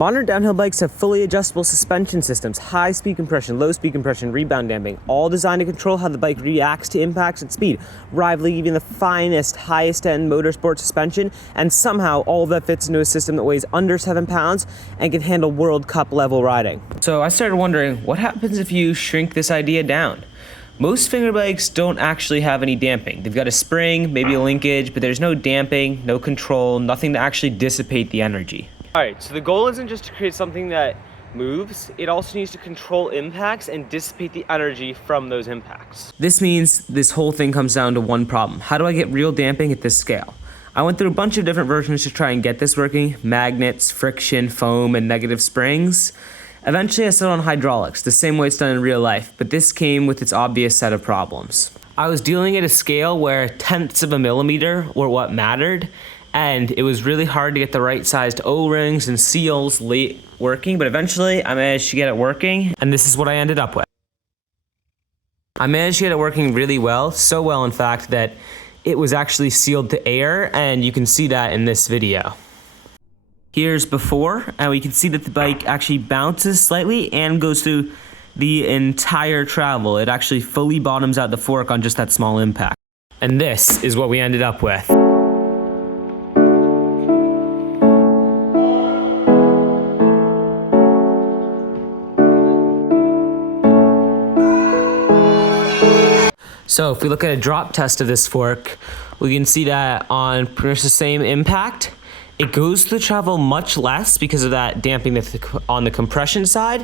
Modern downhill bikes have fully adjustable suspension systems, high speed compression, low speed compression, rebound damping, all designed to control how the bike reacts to impacts at speed, rivaling even the finest, highest end motorsport suspension, and somehow all of that fits into a system that weighs under 7 pounds and can handle World Cup level riding. So I started wondering, what happens if you shrink this idea down? Most finger bikes don't actually have any damping. They've got a spring, maybe a linkage, but there's no damping, no control, nothing to actually dissipate the energy. Alright, so the goal isn't just to create something that moves, it also needs to control impacts and dissipate the energy from those impacts. This means this whole thing comes down to one problem. How do I get real damping at this scale? I went through a bunch of different versions to try and get this working. Magnets, friction, foam, and negative springs. Eventually I settled on hydraulics, the same way it's done in real life, but this came with its obvious set of problems. I was dealing at a scale where tenths of a millimeter were what mattered, and it was really hard to get the right sized O-rings and seals working, but eventually I managed to get it working, and this is what I ended up with. I managed to get it working really well, so well in fact that it was actually sealed to air, and you can see that in this video. Here's before, and we can see that the bike actually bounces slightly and goes through the entire travel. It actually fully bottoms out the fork on just that small impact. And this is what we ended up with. So if we look at a drop test of this fork, we can see that on pretty much the same impact, it goes through travel much less because of that damping on the compression side,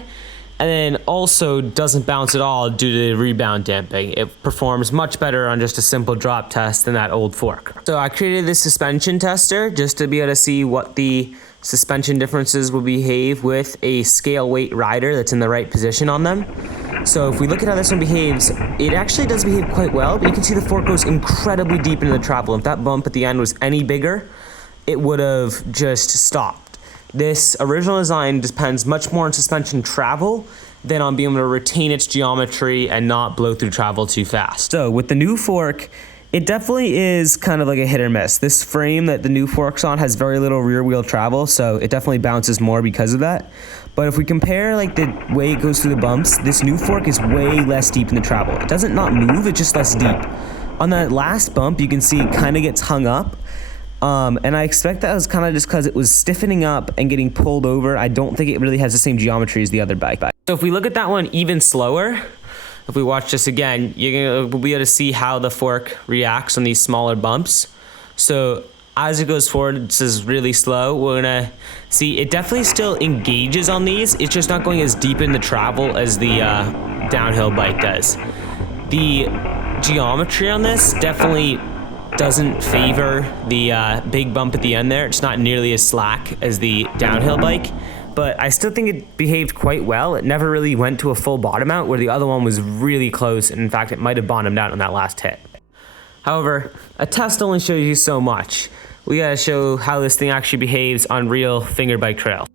and then also doesn't bounce at all due to the rebound damping. It performs much better on just a simple drop test than that old fork. So I created this suspension tester just to be able to see what the suspension differences will behave with a scale weight rider that's in the right position on them. So if we look at how this one behaves, it actually does behave quite well, but you can see the fork goes incredibly deep into the travel. If that bump at the end was any bigger, it would have just stopped. This original design depends much more on suspension travel than on being able to retain its geometry and not blow through travel too fast. So with the new fork, it definitely is kind of like a hit or miss. This frame that the new fork's on has very little rear wheel travel, so it definitely bounces more because of that. But if we compare like the way it goes through the bumps, this new fork is way less deep in the travel. It doesn't not move, it's just less deep. On that last bump, you can see it kind of gets hung up. And I expect that was kind of just because it was stiffening up and getting pulled over. I don't think it really has the same geometry as the other bike. So if we look at that one even slower, if we watch this again, we'll be able to see how the fork reacts on these smaller bumps. So as it goes forward, this is really slow. We're gonna see it definitely still engages on these. It's just not going as deep in the travel as the downhill bike does. The geometry on this definitely doesn't favor the big bump at the end there. It's not nearly as slack as the downhill bike, but I still think it behaved quite well. It never really went to a full bottom out, where the other one was really close, and in fact it might have bottomed out on that last hit. However, a test only shows you so much. We gotta show how this thing actually behaves on real fingerbike trails.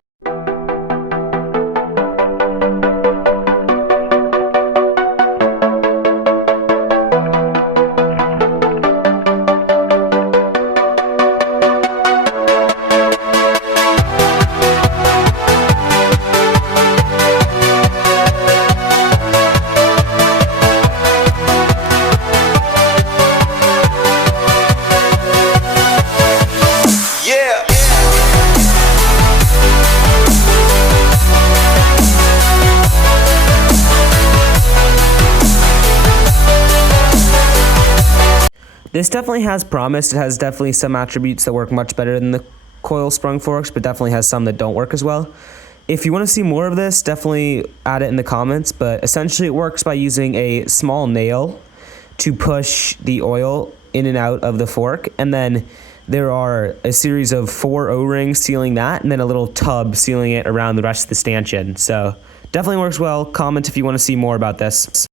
This definitely has promise. It has definitely some attributes that work much better than the coil sprung forks, but definitely has some that don't work as well. If you want to see more of this, definitely add it in the comments, but essentially it works by using a small nail to push the oil in and out of the fork, and then there are a series of 4 O-rings sealing that, and then a little tub sealing it around the rest of the stanchion. So definitely works well. Comment if you want to see more about this.